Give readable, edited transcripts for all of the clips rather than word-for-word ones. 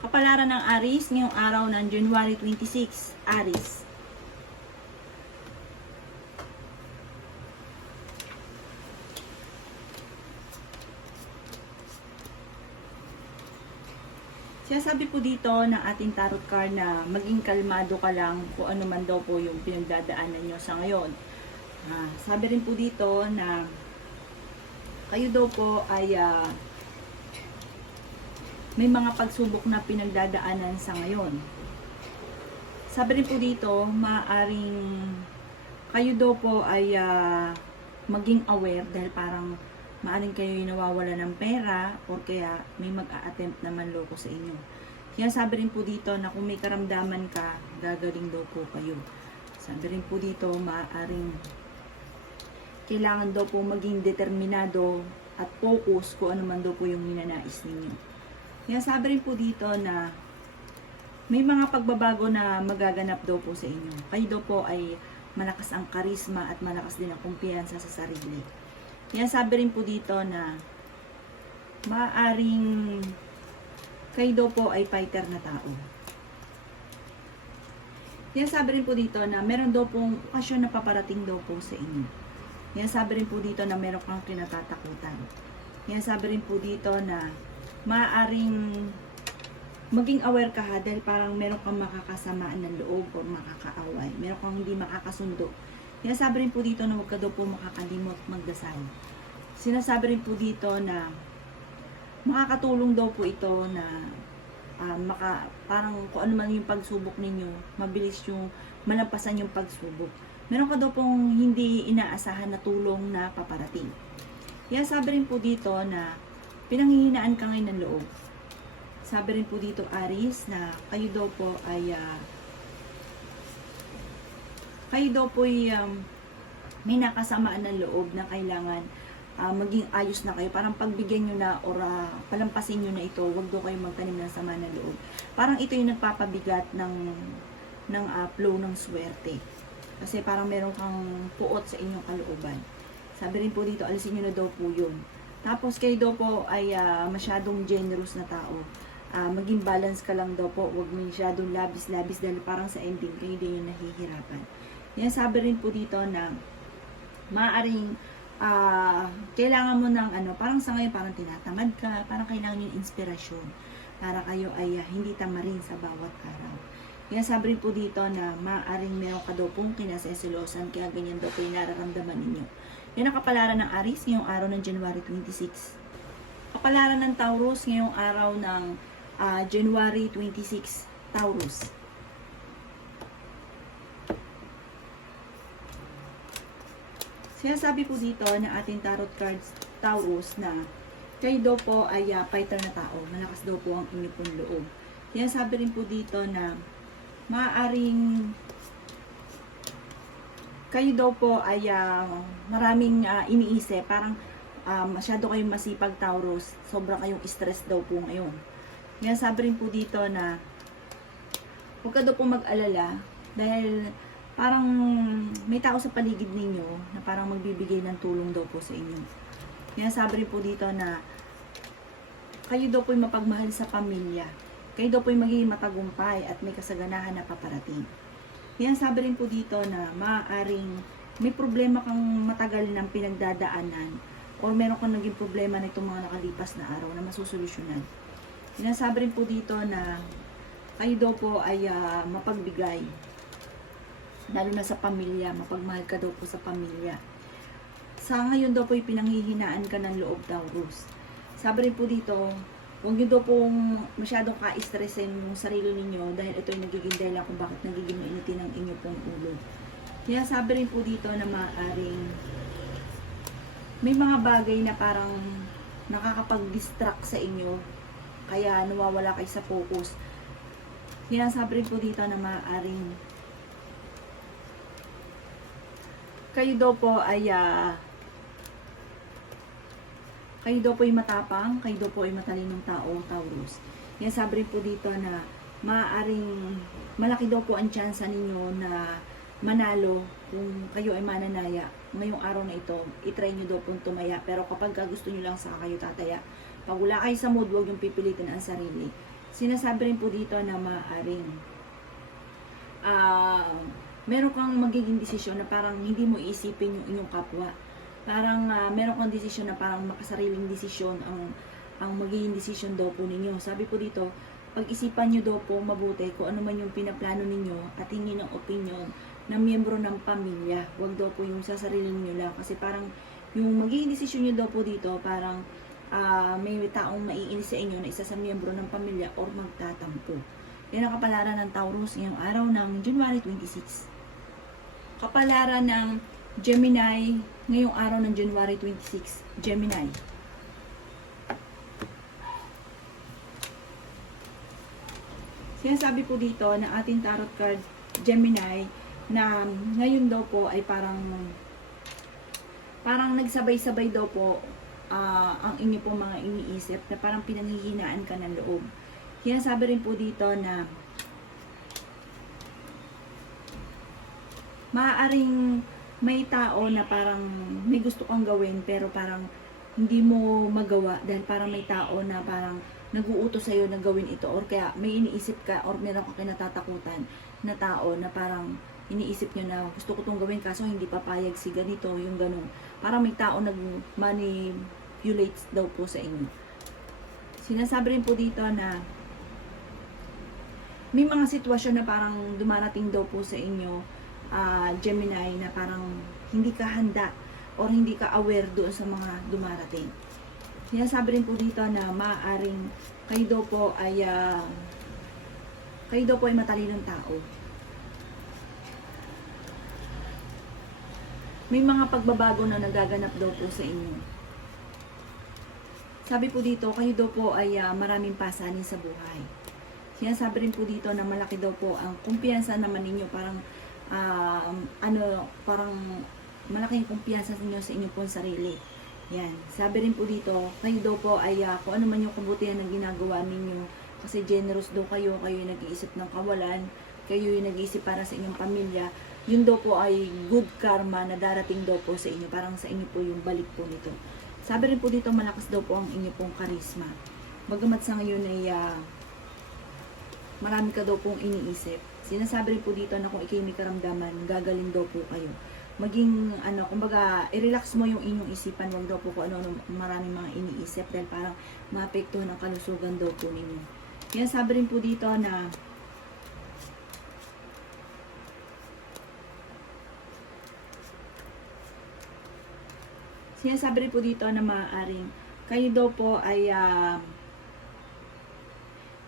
Kapalaran ng Aries ngayong araw ng January 26, Aries. Sinasabi po dito ng ating tarot card na maging kalmado ka lang kung ano man daw po yung pinagdadaanan nyo sa ngayon. Sabi rin po dito na kayo daw po ay may mga pagsubok na pinagdadaanan sa ngayon. Sabi rin po dito, maaaring kayo daw po ay maging aware dahil parang maaaring kayo yung nawawala ng pera or kaya may mag-a-attempt na manloko sa inyo. Kaya sabi rin po dito na kung may karamdaman ka, gagaling daw po kayo. Sabi rin po dito, maaaring kailangan daw po maging determinado at focus kung ano man daw po yung ninanais ninyo. Kaya sabi rin po dito na may mga pagbabago na magaganap daw po sa inyo. Kayo daw po ay malakas ang karisma at malakas din ang kumpiyansa sa sarili. Kaya sabi rin po dito na maaaring kayo daw po ay fighter na tao. Kaya sabi rin po dito na meron daw pong okasyon na paparating daw po sa inyo. Kaya sabi rin po dito na meron kang kinatatakutan. Kaya sabi rin po dito na maaaring maging aware ka dahil parang meron kang makakasamaan ng loob o makakaaway. Meron kang hindi makakasundo. Kaya sabi rin po dito na huwag ka daw po makakalimot magdasal. Sinasabi rin po dito na makakatulong daw po ito na parang kung ano man yung pagsubok ninyo, mabilis yung malampasan yung pagsubok. Meron ka daw pong hindi inaasahan na tulong na paparating. Kaya sabi rin po dito na pinanghihinaan ka ngayon ng loob. Sabi rin po dito, Aries, na kayo daw po ay may nakasamaan ng loob na kailangan maging ayos na kayo. Parang pagbigyan nyo na or palampasin nyo na ito, wag daw kayo magtanim ng sama ng loob. Parang ito yung nagpapabigat ng flow ng swerte. Kasi parang meron kang puot sa inyong kalooban. Sabi rin po dito, alisin nyo na daw po yun. Tapos kayo daw po ay masyadong generous na tao. Maging balance ka lang daw po, wag masyadong labis-labis dahil parang sa ending kayo din yung nahihirapan. Yan, sabi rin po dito na maaaring kailangan mo ng parang sa ngayon parang tinatamad ka, parang kailangan yung inspirasyon para kayo ay hindi tamarin sa bawat araw. Yan, sabi rin po dito na maaaring meron ka daw pong kinasesilosan, kaya ganyan daw po yung nararamdaman ninyo. Yan ang kapalaran ng Aries ngayong araw ng January 26. Kapalaran ng Taurus ngayong araw ng January 26, Taurus. Sinasabi po dito na ating tarot cards, Taurus, na kayo daw po ay fighter na tao. Malakas daw po ang inyong pong loob. Sinasabi rin po dito na maaaring kayo daw po ay maraming iniisip. Parang masyado kayong masipag, Taurus. Sobra kayong stress daw po ngayon. Kaya sabi rin po dito na huwag ka daw po mag-alala dahil parang may tao sa paligid ninyo na parang magbibigay ng tulong daw po sa inyo. Kaya sabi rin po dito na kayo daw po mapagmahal sa pamilya. Kayo daw po magiging matagumpay at may kasaganahan na paparating. Kaya sabi rin po dito na maaaring may problema kang matagal ng pinagdadaanan o meron kang naging problema na itong mga nakalipas na araw na masusolusyonan. Sinasabi rin po dito na kayo daw po ay mapagbigay. Lalo na sa pamilya, mapagmahal ka daw po sa pamilya. Sa ngayon daw po ay pinanghihinaan ka ng loob, Taurus. Sabi rin po dito, huwag nyo daw pong masyadong ka-stressin yung sarili ninyo dahil ito yung nagiging dahilan kung bakit nagiging mainitin ang inyo pong ulo. Kaya sabi rin po dito na maaaring may mga bagay na parang nakakapag-distract sa inyo kaya nawawala kayo sa focus. Sinasabi rin po dito na maaaring kayo daw po ay matapang, kayo daw po ay matalinong tao, Taurus. Yan, sabi rin po dito na maaaring malaki daw po ang tsansa ninyo na manalo kung kayo ay mananaya. Ngayong araw na ito, itry nyo daw pong tumaya. Pero kapag gusto nyo lang sa kayo tataya, pag wala kayo sa mood, huwag yung pipilitin ang sarili. Sinasabi rin po dito na maaaring meron kang magiging desisyon na parang hindi mo iisipin yung inyong kapwa. Parang meron kang desisyon na parang makasariling desisyon ang magiging desisyon daw po ninyo. Sabi po dito, pag-isipan nyo daw po mabuti kung ano man yung pinaplano ninyo at hingin ng opinion ng miyembro ng pamilya. Huwag daw po yung sa sarili ninyo lang. Kasi parang yung magiging desisyon nyo daw po dito, parang may taong maiinis sa inyo na isa sa miyembro ng pamilya or magtatampo. Yan ang kapalaran ng Taurus ngayong araw ng January 26. Kapalaran ng Gemini ngayong araw ng January 26. Gemini. Sinasabi po dito na ating tarot card Gemini na ngayon daw po ay parang nagsabay-sabay daw po ang inyo po mga iniisip na parang pinanghihinaan ka ng loob. Sinasabi rin po dito na maaaring may tao na parang may gusto kang gawin pero parang hindi mo magawa dahil parang may tao na parang nag-uutos sa'yo na gawin ito or kaya may iniisip ka or meron ka kinatatakutan na tao na parang iniisip nyo na gusto ko itong gawin kaso hindi papayag si ganito, yung ganun. Parang may tao nag-manipulate daw po sa inyo. Sinasabi rin po dito na may mga sitwasyon na parang dumarating daw po sa inyo, Gemini, na parang hindi ka handa or hindi ka aware doon sa mga dumarating. Sinasabi rin po dito na maaaring kayo daw po ay matalinong tao. May mga pagbabago na nagaganap daw po sa inyo. Sabi po dito, kayo daw po ay maraming pasanin sa buhay. Sinasabi rin po dito na malaki daw po ang kumpiyansa naman ninyo, parang parang malaking kumpiyansa ninyo sa inyong pong sarili. Yan. Sabi rin po dito, kayo daw po ay kung ano man yung kabutihan na ginagawa ninyo, kasi generous daw kayo yung nag-iisip ng kawalan, kayo yung nag-iisip para sa inyong pamilya, yun daw po ay good karma na darating daw po sa inyo, parang sa inyo po yung balik po nito. Sabi rin po dito, malakas daw po ang inyo pong karisma. Bagamat sa ngayon ay marami ka daw pong iniisip. Sinasabi rin po dito na kung ikay may karamdaman, gagaling daw po kayo. Maging, kumbaga, i-relax mo yung inyong isipan, wag daw po kung ano maraming mga iniisip dahil parang maapektuhan ang kalusugan daw po ninyo. Kaya sabi rin po dito na sinasabi rin po dito na maaaring kayo daw po ay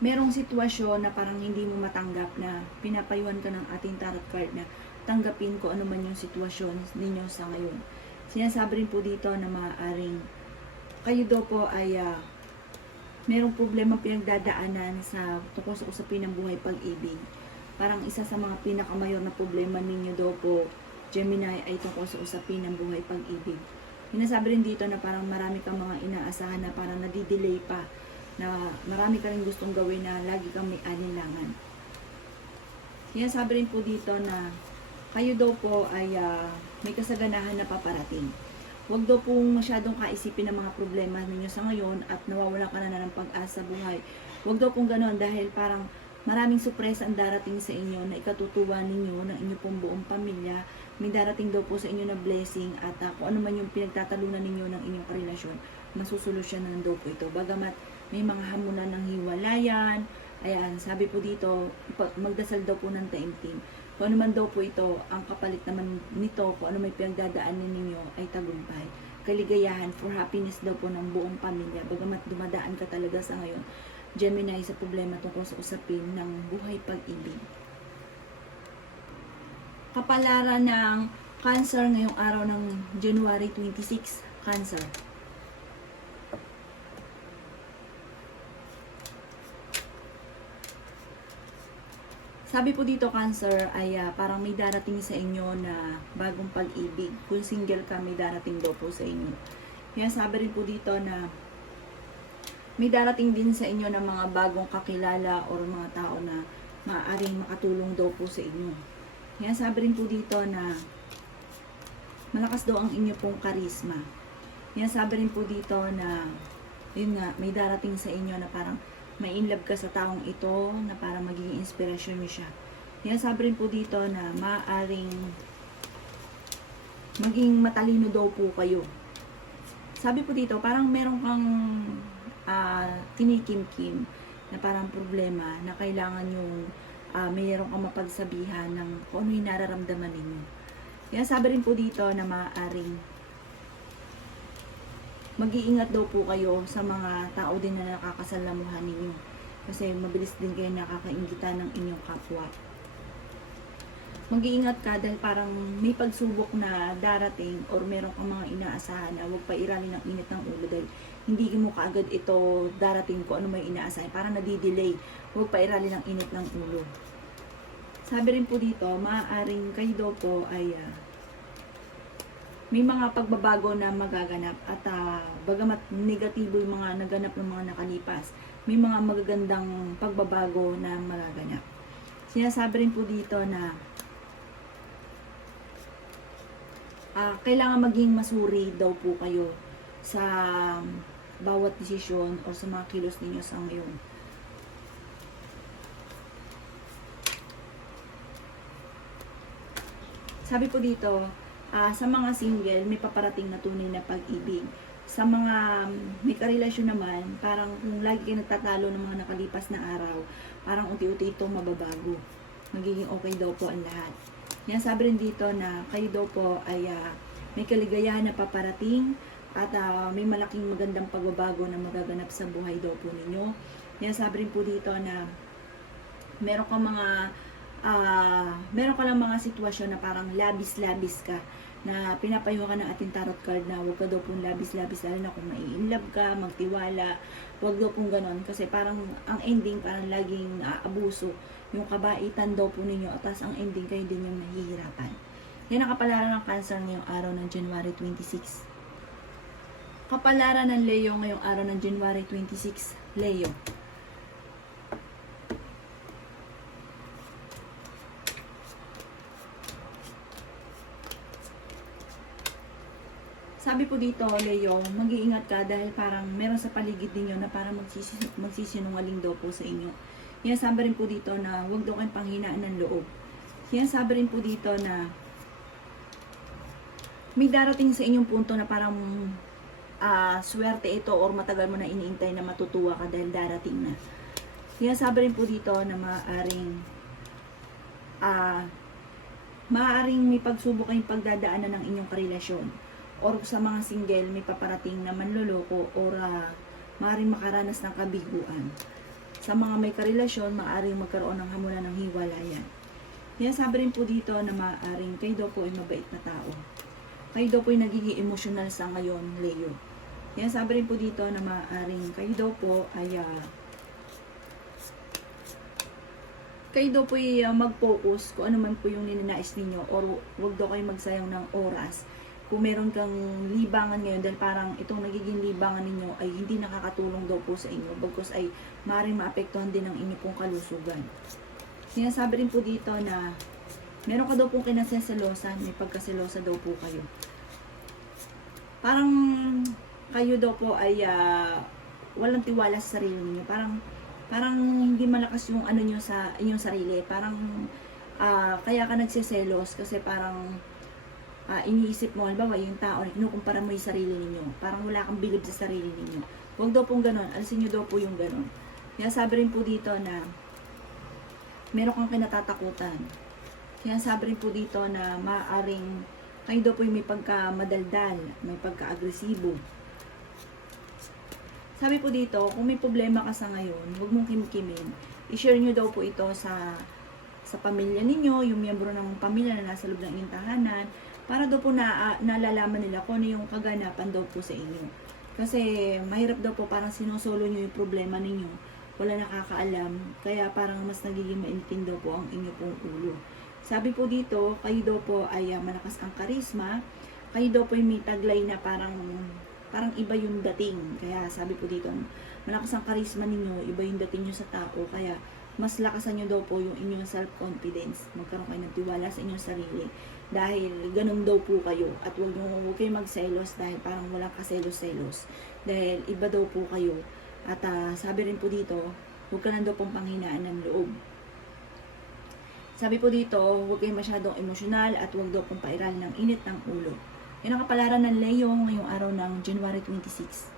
merong sitwasyon na parang hindi mo matanggap na pinapayuhan ka ng ating tarot card na tanggapin ko ano man yung sitwasyon ninyo sa ngayon. Sinasabi rin po dito na maaaring kayo daw po ay merong problema pinagdadaanan sa tungkol sa usapin ng buhay pag-ibig. Parang isa sa mga pinakamayor na problema ninyo daw po, Gemini, ay tungkol sa usapin ng buhay pag-ibig. Sinasabi rin dito na parang marami kang mga inaasahan na parang nadidelay pa, na marami ka rin gustong gawin na lagi kang may alinlangan. Sinasabi rin po dito na kayo daw po ay may kasaganahan na paparating. Huwag daw pong masyadong kaisipin ng mga problema ninyo sa ngayon at nawawala ka na ng pag-asa buhay. Huwag daw pong ganoon dahil parang maraming surpresa ang darating sa inyo na ikatutuwa ninyo ng inyong pong buong pamilya. May darating daw po sa inyo na blessing at kung ano man yung pinagtatalunan ninyo ng inyong karelasyon, masusolusyonan daw po ito. Bagamat may mga hamunan ng hiwalayan, ayan, sabi po dito, magdasal daw po ng taimtim. Kung ano man daw po ito, ang kapalit naman nito, kung ano may pinagdadaanan ninyo ay tagumpay. Kaligayahan for happiness daw po ng buong pamilya. Bagamat dumadaan ka talaga sa ngayon, Gemini, sa problema tungkol sa usapin ng buhay pag-ibig. Kapalaran ng Cancer ngayong araw ng January 26, Cancer. Sabi po dito, Cancer, ay parang may darating sa inyo na bagong pag-ibig. Kung single ka, may darating daw po sa inyo. Kaya sabi rin po dito na may darating din sa inyo ng mga bagong kakilala o mga tao na maaaring makatulong daw po sa inyo. Kaya sabi rin po dito na malakas daw ang inyo pong karisma. Kaya sabi rin po dito na yun nga, may darating sa inyo na parang may in love ka sa taong ito na parang magiging inspirasyon mo siya. Yan, sabi rin po dito na maaaring maging matalino daw po kayo. Sabi po dito, parang meron kang tinikim-kim na parang problema na kailangan yung mayroon kang mapagsabihan ng kung ano yung nararamdaman ninyo. Yan, sabi rin po dito na maaaring mag-iingat daw po kayo sa mga tao din na nakakasalamuhan ninyo. Kasi mabilis din kayo nakakaingitan ng inyong kapwa. Mag-iingat ka dahil parang may pagsubok na darating or meron kang mga inaasahan na huwag pa irali ng init ng ulo dahil hindi mo kaagad ito darating kung ano may inaasahan. Parang nadidelay. Huwag pa irali ng init ng ulo. Sabi rin po dito, maaaring kayo daw po ay may mga pagbabago na magaganap at bagamat negatibo yung mga naganap ng mga nakalipas, may mga magagandang pagbabago na magaganap. Sinasabi rin po dito na kailangan maging masuri daw po kayo sa bawat desisyon o sa mga kilos ninyo sa ngayon. Sabi po dito, sa mga single, may paparating na tunay na pag-ibig. Sa mga may karelasyon naman, parang kung lagi kayo nagtatalo ng mga nakalipas na araw, parang unti-unti ito mababago. Magiging okay daw po ang lahat. Yan, sabi rin dito na kayo daw po ay may kaligayahan na paparating at may malaking magandang pagbabago na magaganap sa buhay daw po ninyo. Yan, sabi rin po dito na meron ka lang mga sitwasyon na parang labis-labis ka na pinapayo ka ng ating tarot card na huwag ka daw pong labis-labis lalo na kung mai-inlove ka, magtiwala, huwag daw pong ganon kasi parang ang ending parang laging abuso yung kabaitan daw po ninyo at ang ending kayo din yung mahihirapan. Yan ang kapalaran ng Cancer ngayong araw ng January 26. Kapalaran ng Leo ngayong araw ng January 26, Leo. Sabi po dito, Leo, mag-iingat ka dahil parang meron sa paligid ninyo na parang magsisinungaling daw po sa inyo. Yan, sabi rin po dito na huwag daw kayong panghinaan ng loob. Yan, sabi rin po dito na may darating sa inyong punto na parang swerte ito or matagal mo na iniintay na matutuwa ka dahil darating na. Yan, sabi rin po dito na maaaring may pagsubok kayong pagdadaanan ng inyong karelasyon. Or sa mga single, may paparating na manloloko or maaaring makaranas ng kabiguan. Sa mga may karelasyon, maaaring magkaroon ng hamunan ng hiwalayan. Yan, sabi rin po dito na maaaring kayo daw po ay mabait na tao. Kayo daw po ay nagiging emosyonal sa ngayon, Leo. Yan, sabi rin po dito na maaaring kayo daw po ay mag-focus kung ano man po yung ninanais ninyo or huwag daw kayo magsayang ng oras kung meron kang libangan ngayon dahil parang itong nagiging libangan ninyo ay hindi nakakatulong daw po sa inyo bagkus ay maaaring maapektuhan din ang inyong pong kalusugan. Sinasabi rin po dito na meron ka daw pong kinaseselosan, may pagkaselosa daw po kayo. Parang kayo daw po ay walang tiwala sa sarili niyo. Parang hindi malakas yung ano niyo sa inyong sarili. Parang kaya ka nagseselos kasi parang iniisip mo, halimbawa yung tao, kinukumpara mo yung sarili ninyo. Parang wala kang bilib sa sarili ninyo. Huwag daw pong ganon. Alisin nyo daw po yung ganon. Kaya sabi rin po dito na meron kang kinatatakutan. Kaya sabi rin po dito na maaaring kayo daw po yung may pagka-madaldal, may pagka-agresibo. Sabi po dito, kung may problema ka sa ngayon, huwag mong kimkimin. I-share nyo daw po ito sa pamilya ninyo, yung miyembro ng pamilya na nasa loob ng inyong tahanan, para daw po nalalaman nila kung ano yung kaganapan daw po sa inyo. Kasi mahirap daw po parang sinusolo nyo yung problema ninyo. Wala nakakaalam. Kaya parang mas nagiging maintin daw po ang inyo pong ulo. Sabi po dito, kayo daw po ay malakas ang karisma. Kayo daw po yung may taglay na parang iba yung dating. Kaya sabi po dito, malakas ang karisma ninyo, iba yung dating nyo sa tao. Kaya mas lakasan nyo daw po yung inyong self-confidence. Magkaroon kayo ng tiwala sa inyong sarili. Dahil ganun daw po kayo. At huwag kayong magselos dahil parang walang kaselos-selos. Dahil iba daw po kayo. At sabi rin po dito, Huwag ka na daw pong panghinaan ng loob. Sabi po dito, huwag kayong masyadong emosyonal at huwag daw pong pairali ng init ng ulo. Yan ang kapalaran ng Leo ngayong araw ng January 26.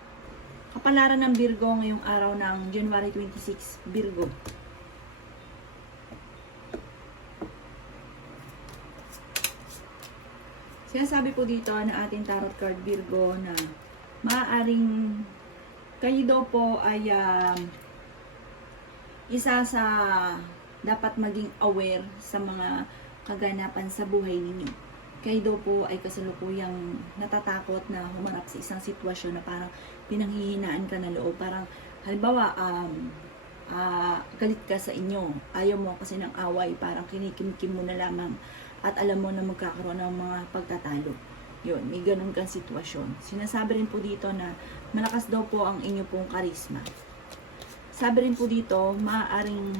Kapalaran ng Virgo ngayong araw ng January 26, Virgo. Sinasabi po dito na ating tarot card Virgo na maaaring kayo daw po ay isa sa dapat maging aware sa mga kaganapan sa buhay ninyo. Kayo daw po ay kasalukuyang natatakot na humarap sa isang sitwasyon na parang pinanghihinaan ka na loob. Parang halimbawa, galit ka sa inyo. Ayaw mo kasi ng away. Parang kinikimkim mo na lamang at alam mo na magkakaroon ng mga pagtatalo. Yun, may ganun kang sitwasyon. Sinasabi rin po dito na malakas daw po ang inyo pong karisma. Sabi rin po dito, maaaring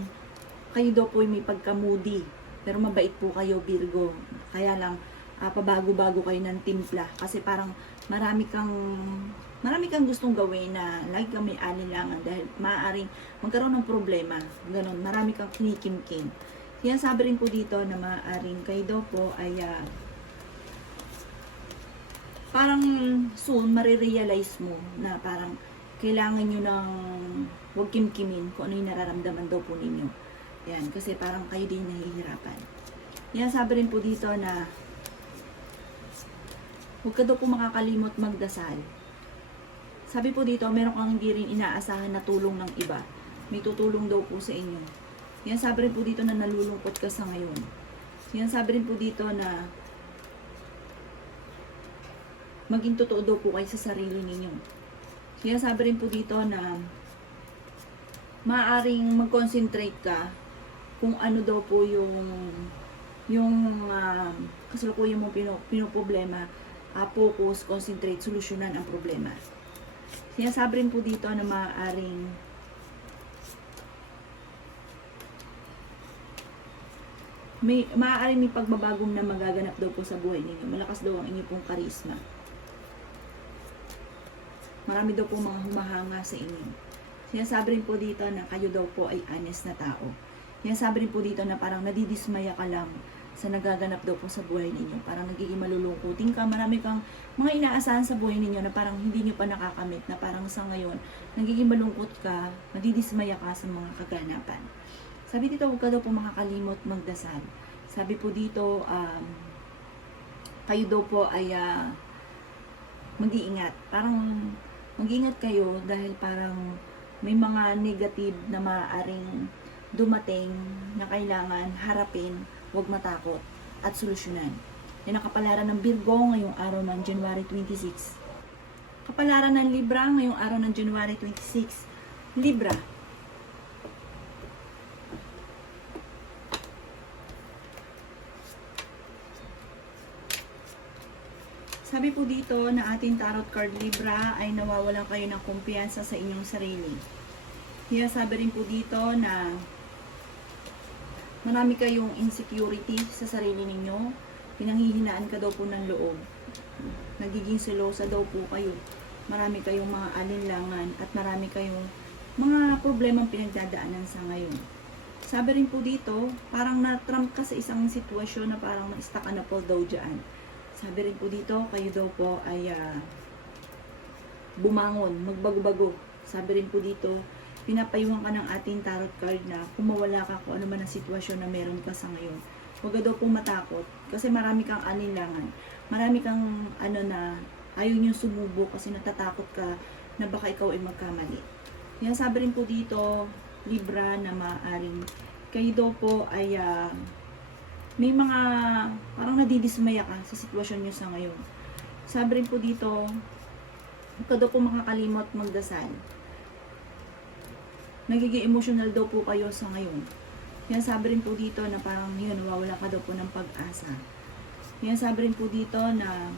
kayo daw po may pagka-moody. Pero mabait po kayo, Virgo. Kaya lang, pabago-bago kayo ng timpla. Kasi parang marami kang gustong gawin na lagi kang may alinlangan dahil maaaring magkaroon ng problema. Ganon, marami kang kinikim-kim. Kaya sabi rin po dito na maaaring kayo daw po ay parang soon marirealize mo na parang kailangan nyo ng huwag kimkimin kung ano yung nararamdaman daw po ninyo. Yan, kasi parang kayo din nahihirapan. Yan, sabi rin po dito na huwag ka daw po makakalimot magdasal. Sabi po dito, meron kang hindi rin inaasahan na tulong ng iba. May tutulong daw po sa inyo. Yan, sabi rin po dito na nalulungkot ka sa ngayon. Yan, sabi rin po dito na maging totoo daw po kayo sa sarili ninyo. Yan, sabi rin po dito na maaaring mag-concentrate ka kung ano daw po yung kasalukuyan mong pinoproblema, focus, concentrate, solusyonan ang problema. Sinasabi rin po dito na maaaring may pagbabagong na magaganap daw po sa buhay ninyo. Malakas daw ang inyo pong karisma. Marami daw po mga humahanga sa inyo. Sinasabi rin po dito na kayo daw po ay honest na tao. Sinasabi rin po dito na parang nadidismaya ka lang sa nagaganap daw po sa buhay ninyo. Parang nagiging malulungkutin ka. Marami kang mga inaasahan sa buhay ninyo na parang hindi nyo pa nakakamit. Na parang sa ngayon, nagiging malungkot ka, nadidismaya ka sa mga kaganapan. Sabi dito, huwag ka daw po makakalimot magdasal. Sabi po dito, kayo daw po ay mag-iingat. Parang mag-iingat kayo dahil parang may mga negative na maaaring dumating na kailangan harapin, huwag matakot at solusyonan. Yan ang kapalaran ng Virgo ngayong araw ng January 26. Kapalaran ng Libra ngayong araw ng January 26. Libra. Sabi po dito na ating tarot card Libra ay nawawalan kayo ng kumpiyansa sa inyong sarili. Kaya sabi rin po dito na marami kayong insecurity sa sarili ninyo. Pinanghihinaan ka daw po ng loob. Nagiging selosa daw po kayo. Marami kayong mga alinlangan at marami kayong mga problemang pinagdadaanan sa ngayon. Sabi rin po dito, parang na-trump ka sa isang sitwasyon na parang na-stuck ka na po daw dyan. Sabi rin po dito, kayo daw po ay bumangon, magbago-bago. Sabi rin po dito, pinapayuhan ka ng ating tarot card na kung mawala ka kung ano man ang sitwasyon na meron ka sa ngayon. Huwag ka daw pong matakot kasi marami kang alinlangan. Marami kang na ayaw nyo sumubok kasi natatakot ka na baka ikaw ay magkamali. Kaya sabi rin po dito, Libra, na maaaring kayo daw po ay may mga parang nadidismaya ka sa sitwasyon nyo sa ngayon. Sabi rin po dito, huwag ka daw po makakalimot magdasal. Nagiging emotional daw po kayo sa ngayon. Yan sabi rin po dito na parang yun, nawawala ka daw po ng pag-asa. Yan sabi rin po dito na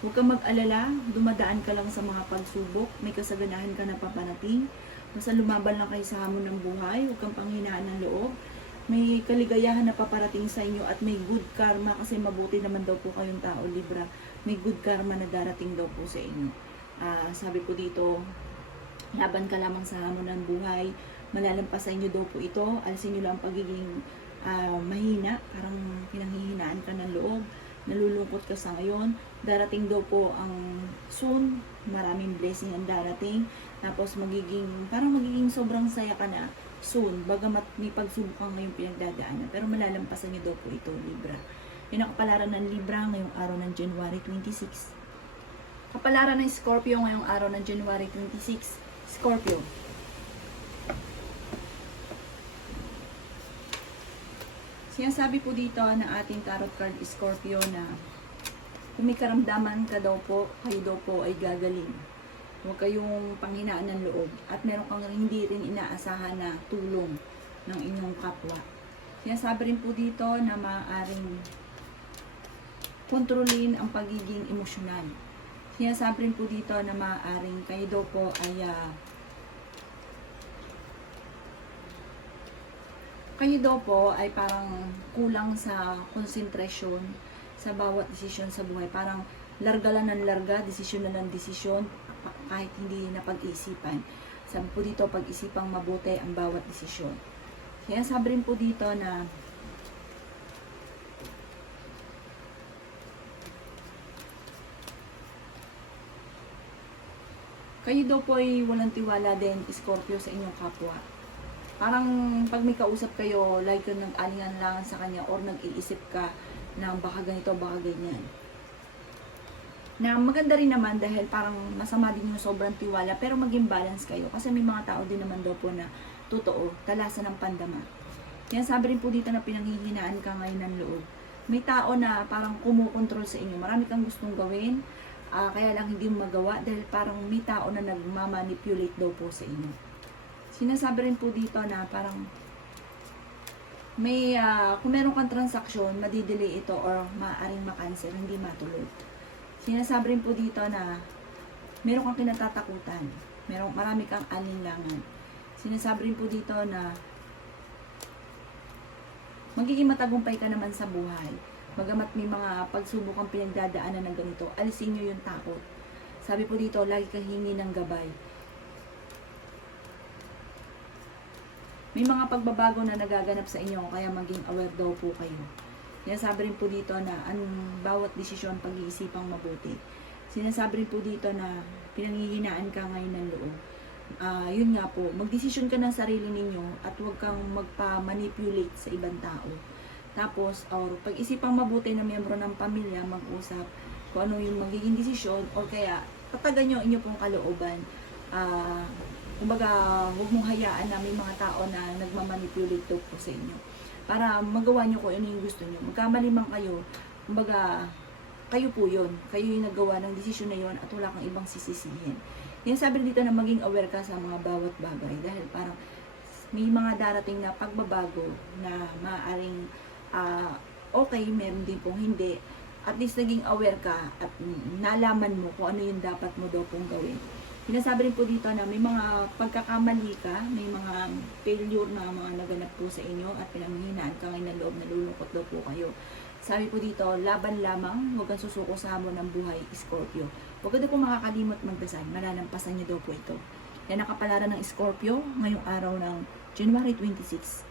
huwag kang mag-alala, dumadaan ka lang sa mga pagsubok, may kasaganahan ka na paparating, basta lumaban lang kayo sa hamon ng buhay, huwag kang panghinaan ng loob, may kaligayahan na paparating sa inyo at may good karma kasi mabuti naman daw po kayong tao, Libra, may good karma na darating daw po sa inyo. Sabi po dito, laban ka lamang sa hamon ng buhay, malalampasan nyo daw po ito, alisin nyo lang ang pagiging mahina, parang pinanghihinaan ka ng loob, nalulungkot ka sa ngayon, darating daw po ang soon, maraming blessing ang darating, tapos parang magiging sobrang saya ka na soon, bagamat may pagsubok ka ngayong pinagdadaanan, pero malalampasan nyo daw po ito, Libra. Yung nakapalaran ng Libra ngayong araw ng January 26. Kapalaran ng Scorpio ngayong araw ng January 26. Scorpio. Sinasabi po dito ng ating tarot card Scorpio na kung may karamdaman ka daw po, kayo daw po ay gagaling. Huwag kayong panghinaan ng loob. At meron kang hindi rin inaasahan na tulong ng inyong kapwa. Sinasabi rin po dito na maaaring kontrolin ang pagiging emosyonal. Sinasabi rin po dito na maaaring kayo daw po ay parang kulang sa konsentrasyon sa bawat desisyon sa buhay. Parang larga lang ng larga, desisyon na ng desisyon, kahit hindi napag-iisipan. Sabi po dito, pag-isipang mabuti ang bawat desisyon. Sinasabi rin po dito na kayo daw po ay walang tiwala din, Scorpio, sa inyong kapwa. Parang pag may kausap kayo, like yung nag-alingan sa kanya or nag-iisip ka na baka ganito, baka ganyan. Na maganda rin naman dahil parang masama din yung sobrang tiwala, pero maging balance kayo. Kasi may mga tao din naman daw po na totoo, talasan ng pandama. Yan, sabi rin po dito na pinanghihinaan ka ngayon ng loob. May tao na parang kumukontrol sa inyo. Marami kang gustong gawin, kaya lang hindi mo magawa dahil parang may tao na nagmamanipulate daw po sa inyo. Sinasabi rin po dito na parang may kung meron kang transaksyon, madidelay ito or maaaring makancel, hindi matuloy. Sinasabi rin po dito na meron kang kinatatakutan, marami kang alinlangan. Sinasabi rin po dito na magiging matagumpay ka naman sa buhay. Bagamat may mga pagsubok ang pinagdadaanan ng ganito, alisin nyo yung takot. Sabi po dito, lagi kang hingi ng gabay. May mga pagbabago na nagaganap sa inyo, kaya maging aware daw po kayo. Sinasabi rin po dito na ang bawat desisyon pag-iisipang mabuti. Sinasabi rin po dito na pinanghihinaan ka ngayon ng loob. Yun nga po, magdesisyon ka ng sarili ninyo at huwag kang magpa-manipulate sa ibang tao. Tapos, pag-isipang mabuti na miyembro ng pamilya, mag-usap kung ano yung magiging desisyon o kaya tatagan nyo inyo pong kalooban. Kumbaga, huwag mong hayaan na may mga tao na nagmamanipulate po sa inyo. Para magawa nyo kung ano yung gusto nyo. Magkamali man kayo, kumbaga, kayo po yun. Kayo yung nagawa ng desisyon na yun at wala kang ibang sisisihin. Yan sabi dito na maging aware ka sa mga bawat bagay dahil parang may mga darating na pagbabago na maaaring okay, meron din pong hindi. At least naging aware ka at nalaman mo kung ano yung dapat mo daw pong gawin. Sinasabi rin po dito na may mga pagkakamali ka, may mga failure na mga naganap po sa inyo at pinanghihinaan ka ngayon ng loob, nalulungkot daw po kayo. Sabi po dito, laban lamang, huwag kang susuko sa hamon ng buhay, Scorpio. Huwag ka daw po makakalimot magdasal, malalampasan niyo daw po ito. Yan ang kapalaran ng Scorpio ngayong araw ng January 26.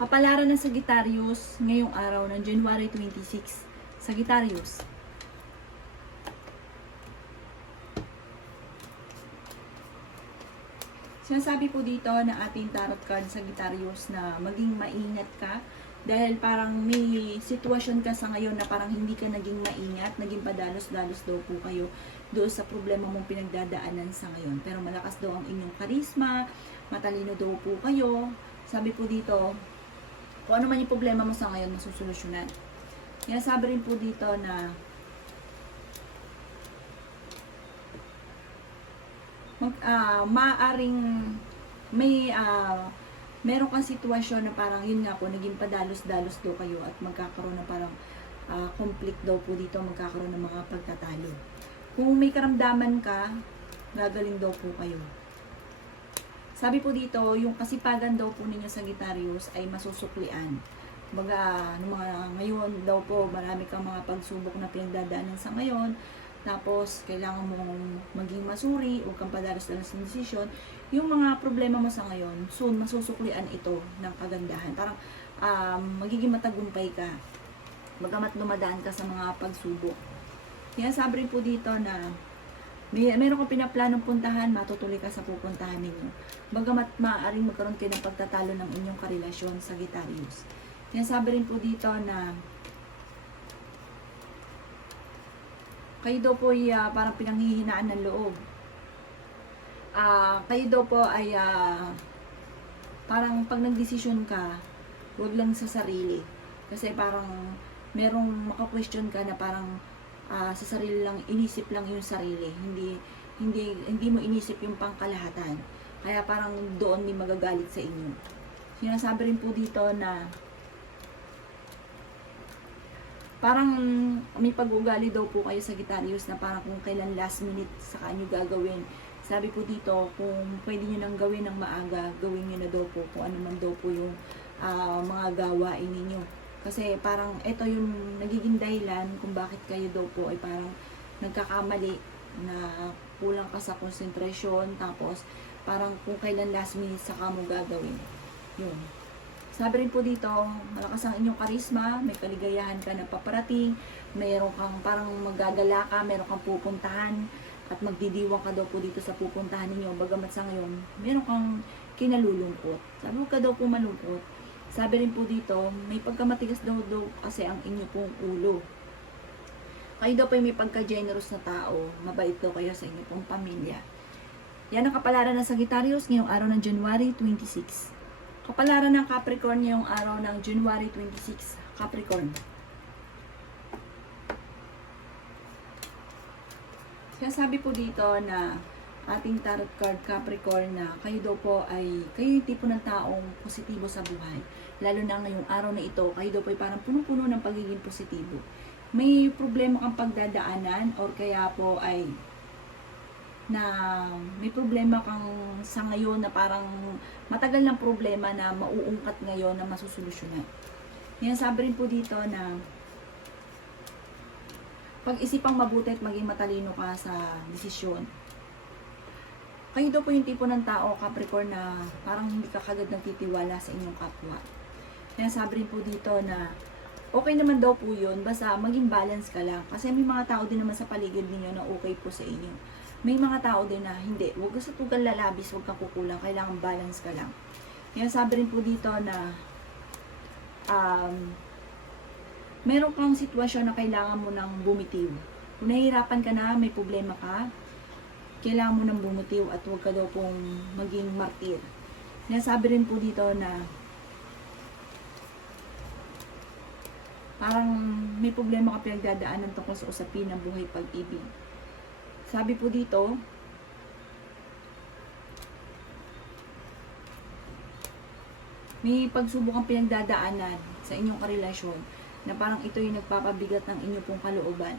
Kapalaran ng Sagittarius ngayong araw ng January 26. Sagittarius. Sinasabi po dito na ating tarot card Sagittarius na maging maingat ka dahil parang may sitwasyon ka sa ngayon na parang hindi ka naging maingat, naging padalos-dalos daw po kayo doon sa problema mong pinagdadaanan sa ngayon. Pero malakas daw ang inyong karisma, matalino daw po kayo. Sabi po dito, kung ano man yung problema mo sa ngayon, masusolusyonan. Yan, sabi rin po dito na maaring meron kang sitwasyon na parang yun nga po, naging padalos-dalos daw kayo at magkakaroon na parang conflict daw po dito, magkakaroon ng mga pagtatalo. Kung may karamdaman ka, gagaling daw po kayo. Sabi po dito, yung kasipagan daw po ninyo Sagittarius ay masusuklian. Ngayon daw po, marami kang mga pagsubok na pinagdadaanan sa ngayon. Tapos, kailangan mong maging masuri, huwag kang padalos-dalos ng desisyon. Yung mga problema mo sa ngayon, soon, masusuklian ito ng kagandahan. Parang, magiging matagumpay ka. Bagamat dumadaan ka sa mga pagsubok. Kaya sabi rin po dito na, meron kang pinaplanong puntahan, matutuloy ka sa pupuntahan ninyo. Bagamat maaaring magkaroon kayo ng pagtatalo ng inyong karelasyon, Sagittarius. Kaya sabi rin po dito na, kayo daw po ay parang pinanghihinaan ng loob. Kayo daw po ay parang pag nagdesisyon ka, huwag lang sa sarili. Kasi parang merong maka-question ka na parang sa sarili lang, inisip lang yung sarili. Hindi mo inisip yung pangkalahatan. Kaya parang doon may magagalit sa inyo. Sinasabi rin po dito na parang may pag-ugali daw po kayo sa Sagittarius na parang kung kailan last minute sa kanyo gagawin. Sabi po dito, kung pwede nyo nang gawin ng maaga, gawin nyo na daw po kung ano man daw po yung mga gawain ninyo. Kasi parang ito yung nagiging dahilan kung bakit kayo daw po ay parang nagkakamali na kulang ka sa konsentrasyon, tapos parang kung kailan last minute saka mo gagawin. Yun. Sabi rin po dito, malakas ang inyong karisma, may kaligayahan ka na paparating, mayroon kang parang magdadala ka, mayroon kang pupuntahan, at magdidiwang ka daw po dito sa pupuntahan ninyo. Bagamat sa ngayon, mayroon kang kinalulungkot. Sabi mo ka daw po malungkot. Sabi rin po dito, may pagkamatigas daw kasi ang inyo pong ulo. Kayo daw po may pagka-generous na tao, mabait daw kayo sa inyo pong pamilya. Yan ang kapalaran ng Sagittarius ngayong araw ng January 26. Kapalaran ng Capricorn ngayong araw ng January 26, Capricorn. Kaya sabi po dito na ating tarot card Capricorn na kayo daw po ay, kayo yung tipo ng taong positibo sa buhay. Lalo na ngayong araw na ito, kayo daw po ay parang punong-puno ng pagiging positibo. May problema kang pagdadaanan or kaya po ay na may problema kang sa ngayon na parang matagal ng problema na mauungkat ngayon na masusolusyonan. Yan sabi rin po dito na pag-isipang mabuti at maging matalino ka sa desisyon. Kayo daw po yung tipo ng tao, Capricorn, na parang hindi ka kagad nagtitiwala sa inyong kapwa. Yan sabi rin po dito na okay naman daw po yun, basta maging balance ka lang. Kasi may mga tao din naman sa paligid ninyo na okay po sa inyo. May mga tao din na hindi, huwag ka sa tugal lalabis, huwag kang kukulang, kailangan balance ka lang. Yan sabi rin po dito na meron kang sitwasyon na kailangan mo nang bumitiw. Kung nahihirapan ka na, may problema ka, kailangan mo nang bumitiw at huwag ka daw pong maging martir. Yan sabi rin po dito na parang may problema ka pinagdadaanan tungkol sa usapin ng buhay pag-ibig. Sabi po dito, may pagsubok ang pinagdadaanan sa inyong karelasyon na parang ito yung nagpapabigat ng inyong pong kalooban.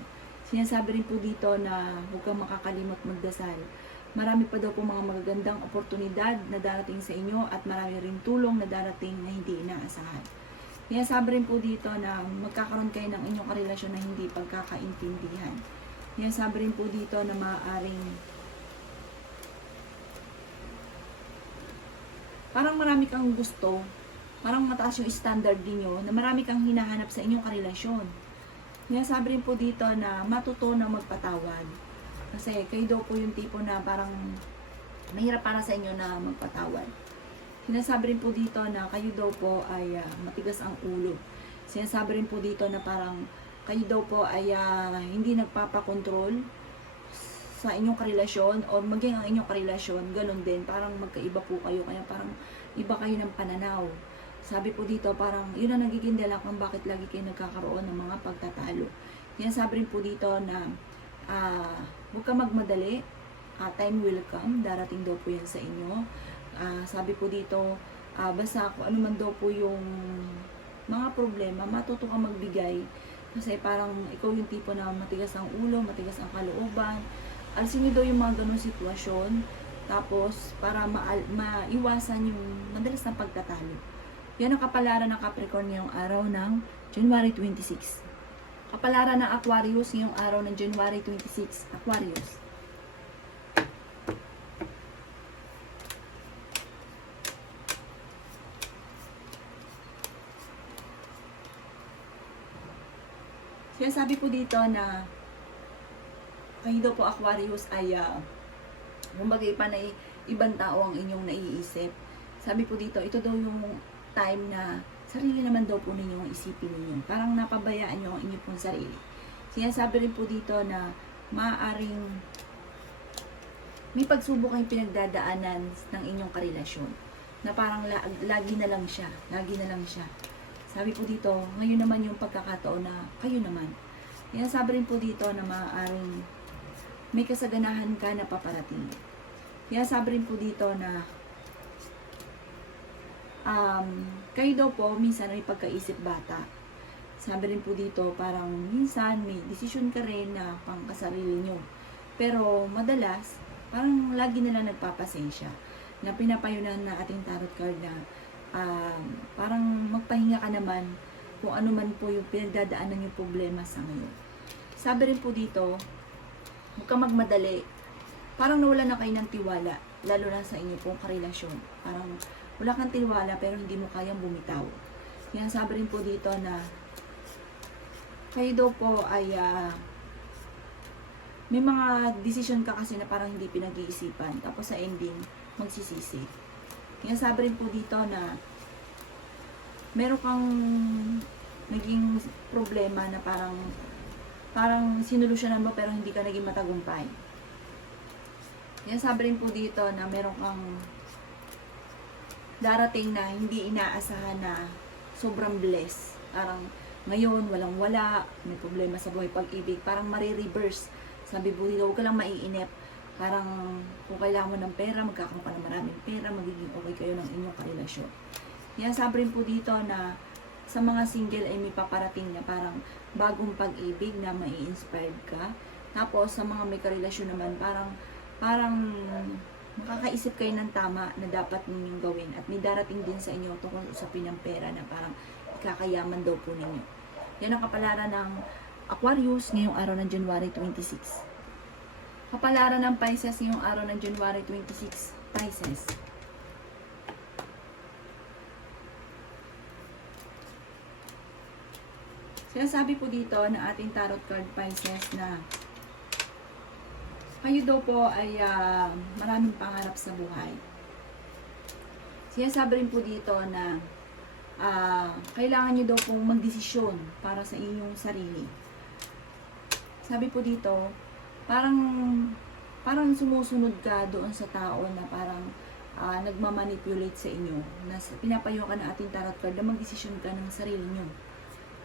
Sinasabi rin po dito na huwag kang makakalimot magdasal. Marami pa daw po mga magagandang oportunidad na darating sa inyo at marami rin tulong na darating na hindi inaasahan. Sinasabi rin po dito na magkakaroon kayo ng inyong karelasyon na hindi pagkakaintindihan. Sabi rin po dito na maaaring parang marami kang gusto, parang mataas yung standard niyo na marami kang hinahanap sa inyong karelasyon. Sabi rin po dito na matuto na magpatawad. Kasi kayo daw po yung tipo na parang mahirap para sa inyo na magpatawad. Sinasabi rin po dito na kayo daw po ay matigas ang ulo. Sinasabi rin po dito na parang kayo daw po ay hindi nagpapakontrol sa inyong karelasyon o maging ang inyong karelasyon, ganun din, parang magkaiba po kayo, kaya parang iba kayo ng pananaw. Sabi po dito, parang yun ang nagiging dahilan kung bakit lagi kayo nagkakaroon ng mga pagtatalo. Kaya sabi rin po dito na huwag ka magmadali, time will come, darating daw po yan sa inyo. Sabi po dito, basta kung ano man daw po yung mga problema, matuto ka magbigay. Kasi parang ikaw yung tipo na matigas ang ulo, matigas ang kalooban. Alisin nyo daw yung mga ganun sitwasyon. Tapos, para maiwasan yung madalas na pagtatalo. Yan ang kapalaran ng Capricorn ngayong araw ng January 26. Kapalaran ng Aquarius ngayong araw ng January 26, Aquarius. Kaya sabi po dito na kayo daw po Aquarius ay kumbaga pa na ibang tao ang inyong naiisip. Sabi po dito, ito daw yung time na sarili naman daw po ninyong isipin ninyo. Parang napabayaan nyo ang inyong pong sarili. Kaya sabi rin po dito na maaaring may pagsubok kayong pinagdadaanan ng inyong karelasyon. Na parang lagi na lang siya. Lagi na lang siya. Sabi po dito, ngayon naman yung pagkakataon na kayo naman. Kaya sabi rin po dito na maaaring may kasaganahan ka na paparating. Kaya sabi rin po dito na kayo daw po minsan may pagkaisip bata. Sabi rin po dito parang minsan may desisyon ka rin na pangkasarili nyo. Pero madalas, parang lagi na lang nagpapasensya. Na pinapayunan na ating tarot card na parang magpahinga ka naman kung ano man po yung pinagdadaanan yung problema sa ngayon. Sabi rin po dito, huwag ka magmadali. Parang nawala na kayo ng tiwala, lalo na sa inyo pong karelasyon. Parang wala kang tiwala pero hindi mo kayang bumitaw. Yan sabi rin po dito na kayo daw po ay may mga decision ka kasi na parang hindi pinag-iisipan. Tapos sa ending, magsisisi. Kaya sabi rin po dito na meron kang naging problema na parang sinulusyonan mo pero hindi ka naging matagumpay. Kaya sabi rin po dito na meron kang darating na hindi inaasahan na sobrang bless. Parang ngayon, walang-wala, may problema sa buhay pag-ibig, parang marireverse. Sabi po dito, huwag ka lang maiinip. Parang kung kailangan mo ng pera, magkakaroon ka ng maraming pera, magiging okay kayo ng inyong karelasyon. Kaya sabi rin po dito na sa mga single ay may paparating na parang bagong pag-ibig na mai-inspired ka. Tapos sa mga may karelasyon naman, parang makakaisip kayo ng tama na dapat ninyong gawin. At may darating din sa inyo tungkol usapin ng pera na parang ikakayaman daw po ninyo. Yan ang kapalaran ng Aquarius ngayong araw ng January 26. Kapalaran ng Pisces ngayong araw ng January 26. Pisces. Sinasabi po dito ng ating tarot card Pisces na kayo daw po ay maraming pangarap sa buhay. Sinasabi rin po dito na kailangan nyo daw pong magdesisyon para sa inyong sarili. Sabi po dito, parang sumusunod ka doon sa tao na parang nagmamanipulate sa inyo. Na pinapayo ka ng ating tarot card na magdesisyon ka ng sarili nyo.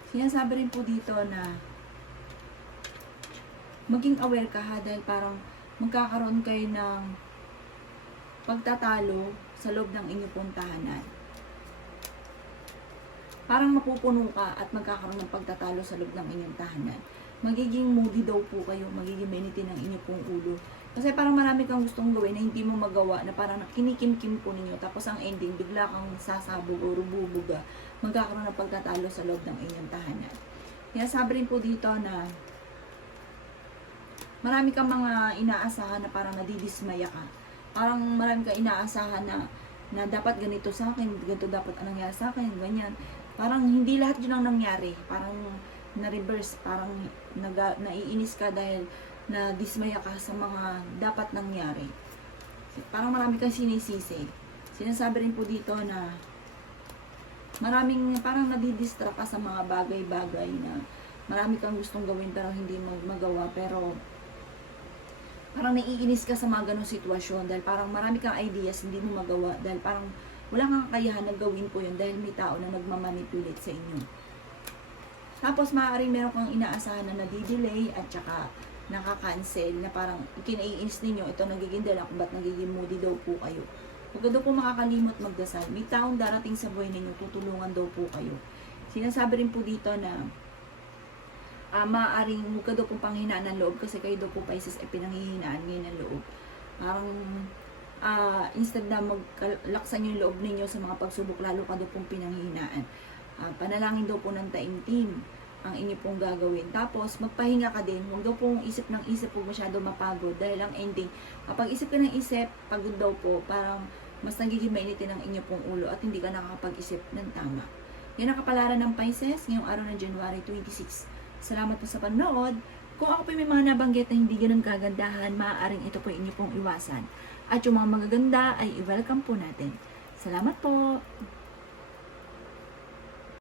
Sinasabi rin po dito na maging aware ka ha, dahil parang magkakaroon kayo ng pagtatalo sa loob ng inyong pong tahanan. Parang mapupuno ka at magkakaroon ng pagtatalo sa loob ng inyong tahanan. Magiging moody daw po kayo, magiging mainitin ang inyong pong ulo. Kasi parang marami kang gustong gawin na hindi mo magawa, na parang kinikim-kim po ninyo. Tapos ang ending, bigla kang sasabog o rububuga. Magkakaroon ng pagtatalo sa loob ng inyong tahanan. Kaya sabi rin po dito na marami kang mga inaasahan na parang nadidismaya ka. Parang marami kang inaasahan na dapat ganito sa akin, ganito dapat ang nangyari sa akin, ganyan. Parang hindi lahat yun ang nangyari. Parang na-reverse, parang naiinis ka dahil na-dismaya ka sa mga dapat nangyari. Parang marami kang sinisisi. Sinasabi rin po dito na maraming parang nadidistract ka sa mga bagay-bagay na marami kang gustong gawin pero hindi mo magawa, pero parang naiinis ka sa mga ganong sitwasyon dahil parang marami kang ideas hindi mo magawa dahil parang wala kang kakayahan na gawin po yun dahil may tao na nagmamanipulate sa inyo. Tapos maaaring meron kang inaasahan na nadidelay at saka nakaka-cancel na parang kinaiinis ninyo, ito nagiging dala kung ba't nagiging moody daw po kayo. Huwag daw po makakalimot magdasal. May taong darating sa buhay ninyo, tutulungan daw po kayo. Sinasabi rin po dito na maaaring huwag ka daw pong panghinaan ng loob kasi kayo daw po Pisces ay pinanghihinaan ngayon ng loob. Parang instead na maglaksan yung loob ninyo sa mga pagsubok, lalo ka daw pong pinanghihinaan. Panalangin daw po ng taimtim ang inyo pong gagawin. Tapos, magpahinga ka din. Huwag daw pong isip ng isip, huwag masyado mapagod. Dahil ang ending, kapag isip ka ng isip, pagod daw po, parang mas nagiging mainitin ang inyo pong ulo at hindi ka nakakapag-isip ng tama. Yan ang kapalaran ng Pisces ngayong araw ng January 26. Salamat po sa panonood. Kung ako po may mga nabanggit na hindi ganun kagandahan, maaaring ito po inyo pong iwasan. At yung mga magaganda ay i-welcome po natin. Salamat po!